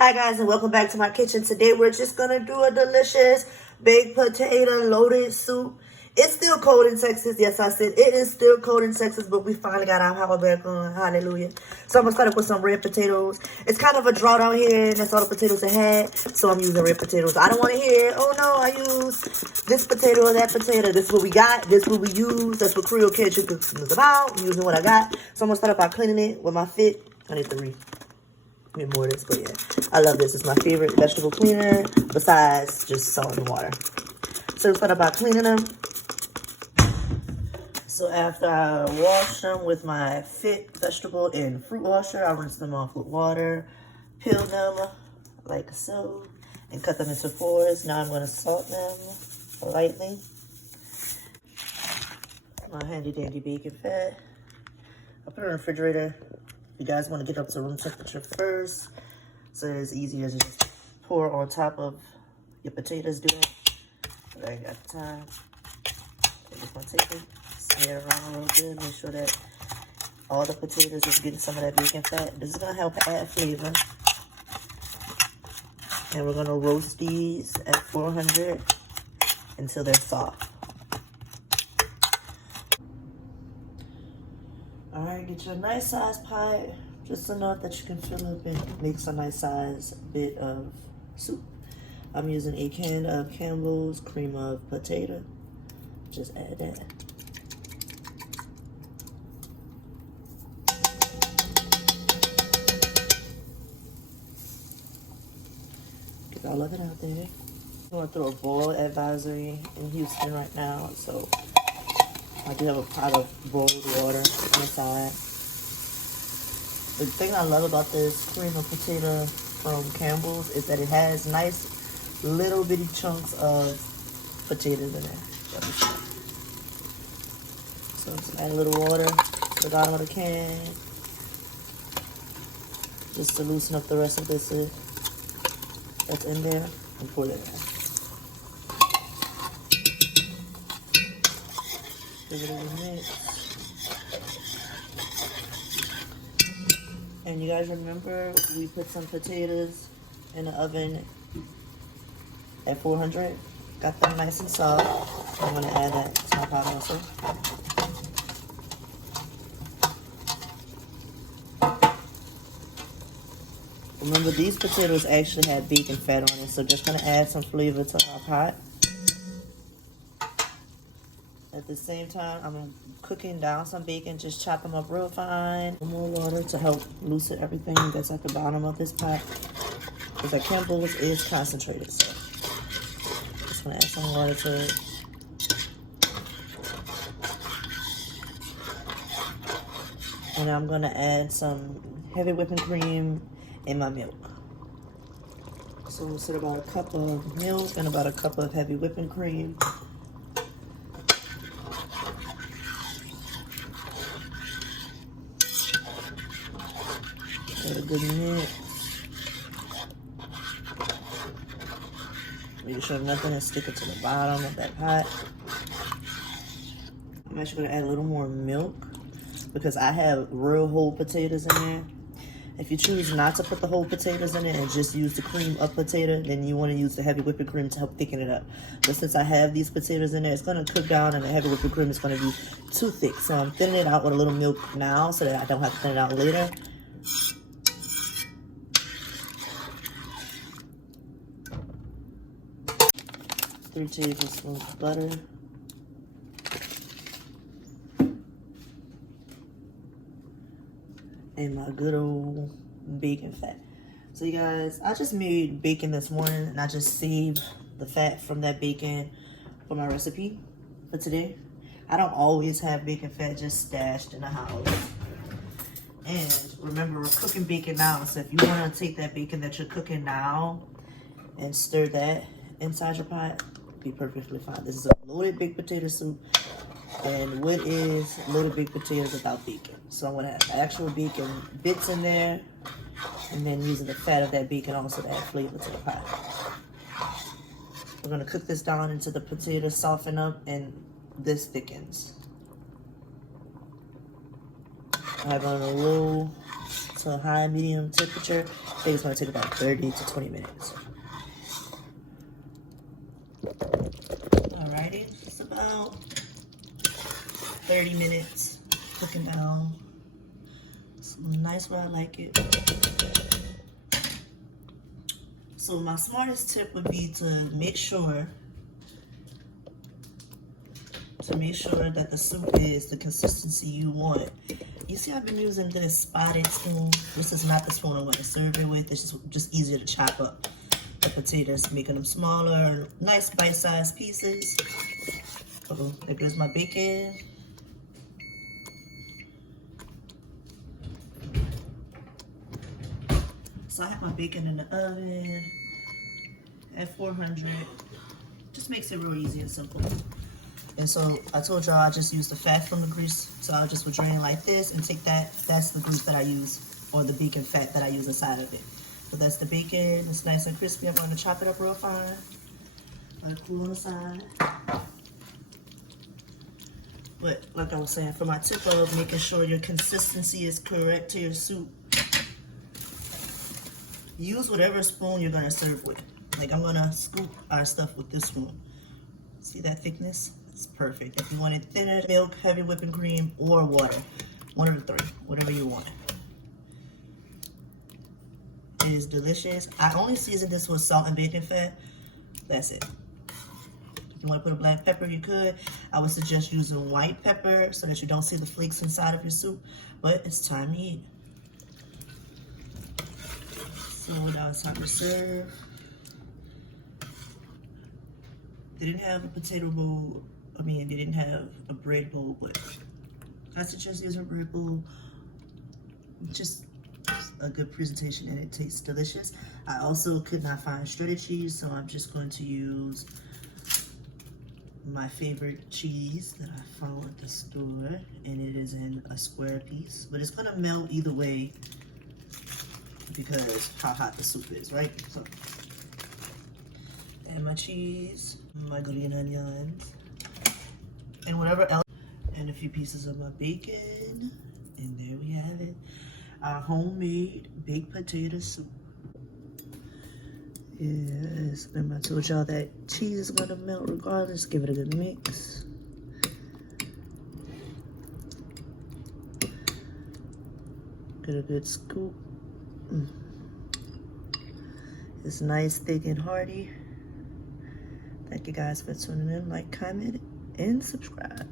Hi guys, and welcome back to my kitchen. Today we're just gonna do a delicious baked potato loaded soup. It's still cold in Texas. Yes, I said it is still cold in Texas, but we finally got our power back on. Hallelujah. So I'm gonna start up with some red potatoes. It's kind of a drought out here, and that's all the potatoes I had. So I'm using red potatoes. I don't want to hear, oh no, I use this potato or that potato. This is what we got. This is what we use. That's what Creole Kitchen cooking is about. I'm using what I got. So I'm gonna start up by cleaning it with my fit. I need to get more of this, but yeah, I love this. It's my favorite vegetable cleaner besides just salt and water. So let's start about cleaning them. So after I wash them with my Fit vegetable and fruit washer, I rinse them off with water, peel them like so, and cut them into fours. Now I'm going to salt them lightly. My handy dandy bacon fat. I put it in the refrigerator. You guys want to get up to room temperature first, so it's easier to just pour on top of your potatoes. Do it. But I ain't got the time. I'm just gonna take it, smear it around real good, make sure that all the potatoes is getting some of that bacon fat. This is gonna help add flavor. And we're gonna roast these at 400 until they're soft. All right, get your nice size pot, just enough that you can fill up and make a nice size bit of soup. I'm using a can of Campbell's cream of potato. Just add that. Get all of it out there. I'm going through a boil advisory in Houston right now, so I do have a pot of boiled water inside. The thing I love about this cream of potato from Campbell's is that it has nice little bitty chunks of potatoes in there. So just add a little water to the bottom of the can, just to loosen up the rest of this that's in there, and pour that in. Give it a mix. And you guys remember we put some potatoes in the oven at 400. Got them nice and soft. I'm gonna add that to my pot also. Remember, these potatoes actually have bacon fat on it, so just gonna add some flavor to our pot. At the same time, I'm cooking down some bacon, just chop them up real fine. More water to help loosen everything that's at the bottom of this pot. Because the Campbell's is concentrated, so just gonna add some water to it. And I'm gonna add some heavy whipping cream in my milk. So we'll set about a cup of milk and about a cup of heavy whipping cream. Get a good mix. Make sure nothing is sticking to the bottom of that pot. I'm actually gonna add a little more milk because I have real whole potatoes in there. If you choose not to put the whole potatoes in it and just use the cream of potato, then you want to use the heavy whipping cream to help thicken it up. But since I have these potatoes in there, it's going to cook down and the heavy whipping cream is going to be too thick. So I'm thinning it out with a little milk now so that I don't have to thin it out later. Three tablespoons of butter. And my good old bacon fat. So you guys, I just made bacon this morning and I just saved the fat from that bacon for my recipe for today. I don't always have bacon fat just stashed in the house. And remember, we're cooking bacon now, so if you want to take that bacon that you're cooking now and stir that inside your pot, be perfectly fine. This is a loaded baked potato soup. And what is loaded baked potatoes without bacon? So I'm gonna have actual bacon bits in there, and then using the fat of that bacon also to add flavor to the pot. We're gonna cook this down until the potatoes soften up and this thickens. I have on a low to a high medium temperature. I think it's gonna take about 30 to 20 minutes. Alrighty, it's about 30 minutes cooking down. It's nice where I like it. So my smartest tip would be to make sure that the soup is the consistency you want. You see, I've been using this spotted spoon. This is not the spoon I want to serve it with. It's just easier to chop up the potatoes, making them smaller, nice bite-sized pieces. Uh-oh, there goes my bacon. So I have my bacon in the oven at 400. Just makes it real easy and simple. And so I told y'all I just used the fat from the grease. So I just would drain like this and take that. That's the grease that I use, or the bacon fat that I use inside of it. So that's the bacon. It's nice and crispy. I'm going to chop it up real fine. Let it cool on the side. But like I was saying, for my tip of making sure your consistency is correct to your soup, use whatever spoon you're going to serve with. Like I'm going to scoop our stuff with this spoon. See that thickness? It's perfect. If you want it thinner, milk, heavy whipping cream, or water. One of the three, whatever you want. It is delicious. I only seasoned this with salt and bacon fat. That's it. If you want to put a black pepper, you could. I would suggest using white pepper so that you don't see the flakes inside of your soup. But it's time to eat. So now it's time to serve. They didn't have a potato bowl. I mean, they didn't have a bread bowl, but I suggest using a bread bowl. Just a good presentation, and it tastes delicious. I also could not find shredded cheese, so I'm just going to use my favorite cheese that I found at the store, and it is in a square piece. But it's gonna melt either way because how hot the soup is, right? So, and my cheese, my green onions, and whatever else, and a few pieces of my bacon, and there we have it. Our homemade baked potato soup. Yes, remember I told y'all that cheese is gonna melt regardless. Give it a good mix. Get a good scoop. It's nice, thick, and hearty. Thank you guys for tuning in. Like, comment, and subscribe.